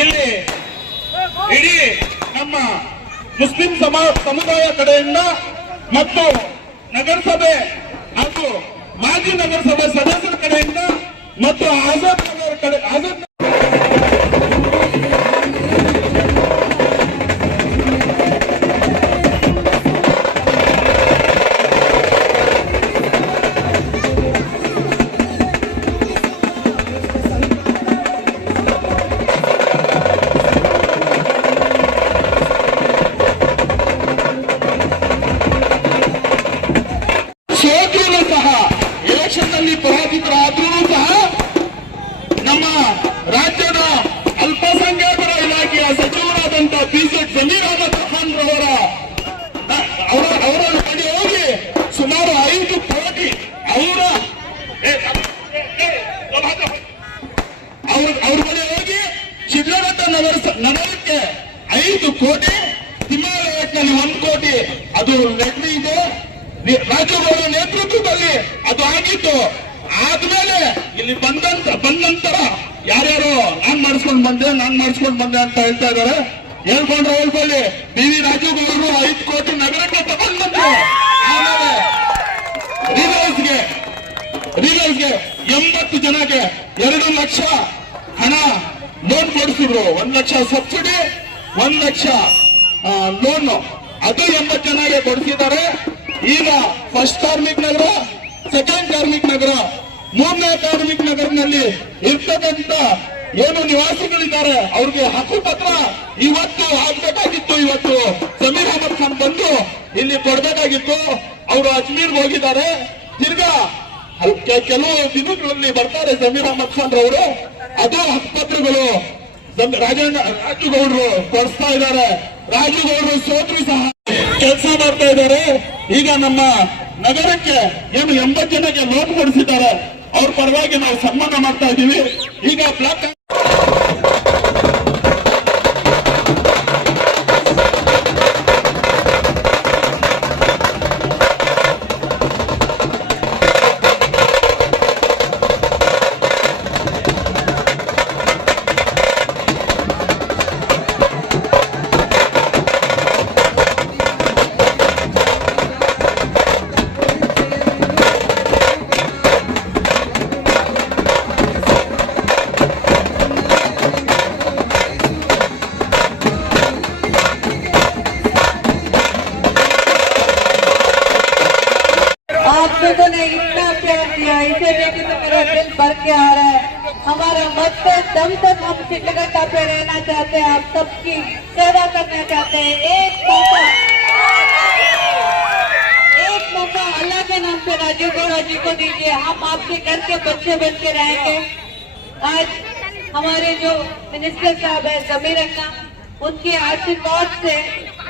ಇಲ್ಲಿ ಇಡೀ ನಮ್ಮ ಮುಸ್ಲಿಂ ಸಮ, ಸಮುದಾಯ ಕಡೆಯಿಂದ ಮತ್ತು ನಗರಸಭೆ ಹಾಗೂ ಮಾಜಿ ನಗರಸಭೆ ಸದಸ್ಯರ ಕಡೆಯಿಂದ ಮತ್ತು ಆಜಾದ್ ನಗರ ಕಡೆ, ಆಜಾದ್ ಹಿಮಾಲಯದಲ್ಲಿ ಅದು ನಡೆದಿದೆ ರಾಜುಗೌಡ ನೇತೃತ್ವದಲ್ಲಿ ಅದು ಆಗಿತ್ತು. ಆದ್ಮೇಲೆ ಇಲ್ಲಿ ಬಂದಂತ ಬಂದಂತರ ಯಾರ್ಯಾರು, ನಾನ್ ಮಾಡಿಸ್ಕೊಂಡ್ ಬಂದೆ, ನಾನ್ ಮಾಡಿಸ್ಕೊಂಡ್ ಬಂದೆ ಅಂತ ಹೇಳ್ತಾ ಇದಾರೆ ಹೇಳ್ಕೊಂಡ್ರೆ ಹೇಳ್ಕೊಳ್ಳಿ. ಬಿ. ವಿ. ರಾಜುಗೌಡರು ಐದು ಕೋಟಿ ನಗರಕ್ಕೆ ತಗೊಂಡ್ ಬಂದ್ರು ಆಮೇಲೆ ರಿಲಯನ್ಸ್ಗೆ ಎಂಬತ್ತು ಜನಕ್ಕೆ ಎರಡು ಲಕ್ಷ ಹಣ ಲೋನ್ ಕೊಡಿಸಿದ್ರು. ಒಂದ್ ಲಕ್ಷ ಸಬ್ಸಿಡಿ, ಒಂದ್ ಲಕ್ಷ ಲೋನ್. ಅದು ಎಂಬತ್ತು ಜನಗೆ ಕೊಡಿಸಿದ್ದಾರೆ ಈಗ ಫಸ್ಟ್ ಕಾರ್ಮಿಕ್ ನಗರ ಸೆಕೆಂಡ್ ಕಾರ್ಮಿಕ್ ನಗರ, ಮೂರನೇ ಕಾರ್ಮಿಕ್ ನಗರನಲ್ಲಿ ಇರ್ತಕ್ಕಂಥ ಏನು ನಿವಾಸಿಗಳಿದ್ದಾರೆ, ಅವ್ರಿಗೆ ಹಕ್ಕುಪತ್ರ ಇವತ್ತು ಆಗ್ಬೇಕಾಗಿತ್ತು. ಇವತ್ತು ಸಮೀರ್ ಅಹಮದ್ ಖಾನ್ ಬಂದು ಇಲ್ಲಿ ಕೊಡ್ಬೇಕಾಗಿತ್ತು. ಅವರು ಅಜ್ಮೀರ್ಗೆ ಹೋಗಿದ್ದಾರೆ. ತಿರ್ಗಾ ಕೆಲವು ದಿನಗಳಲ್ಲಿ ಬರ್ತಾರೆ ಸಮೀರ್ ಅಹಮದ್ ಖಾನ್ ಅವರು ಅದು ಹಕ್ಕು ಪತ್ರಗಳು ರಾಜೇಂದ್ರ ರಾಜುಗೌಡರು ಕೊಡಿಸ್ತಾ ಇದ್ದಾರೆ. ರಾಜುಗೌಡರು ಸೋತ್ರು ಸಹ. ಕೆಲಸ ಮಾಡ್ತಾ ಇದ್ದಾರೆ. ಈಗ ನಮ್ಮ ನಗರಕ್ಕೆ ಏನು ಎಂಬತ್ತು ಜನಕ್ಕೆ ಲೋನ್ ಕೊಡಿಸಿದ್ದಾರೆ. ಅವ್ರ ಪರವಾಗಿ ನಾವು ಸನ್ಮಾನ ಮಾಡ್ತಾ ಇದ್ದೀವಿ. ಈಗ ಬ್ಲಾಕ್ आप लोगों ने इतना प्यार दिया, इसे देखे तो मेरा दिल भर के आ रहा है। हमारा मत दम तक हम शिकलगट्टा पे रहना चाहते हैं, आप सबकी सेवा करना चाहते हैं। एक मौका एक मौका अल्लाह के नाम से राजीव गौड़ा जी को दीजिए। हम आपके घर के बच्चे बन के रहेंगे। आज हमारे जो मिनिस्टर साहब है जमीर अन्ना उनके आशीर्वाद से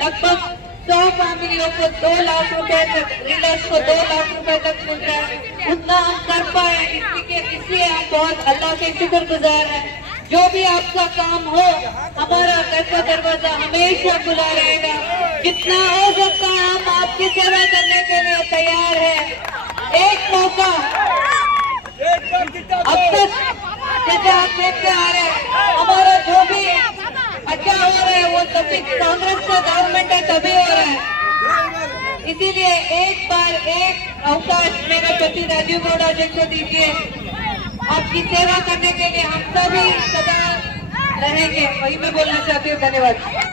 लगभग सौ फैमिलियों को दो लाख रुपए तक रिलर्स को दो लाख रुपए तक मिल रहा है। उतना हम कर पाए इसलिए इसलिए हम बहुत अल्लाह के शुक्र गुजार है। जो भी आपका काम हो, हमारा घर का दरवाज़ा हमेशा खुला रहेगा। जितना हो सकता है हम आपकी सेवा करने के लिए तैयार है? एक मौका। अब तक जैसे आप देखते आ रहे हैं, हमारा जो भी अच्छा हो है तभी कांग्रेस का गवर्नमेंट है, तभी हो रहा है। इसीलिए एक बार एक अवकाश मेरे पति राजीव गौड़ा जी को दीजिए आपकी सेवा करने के लिए हम सभी सदा रहेंगे। वही मैं बोलना चाहती हूँ, धन्यवाद।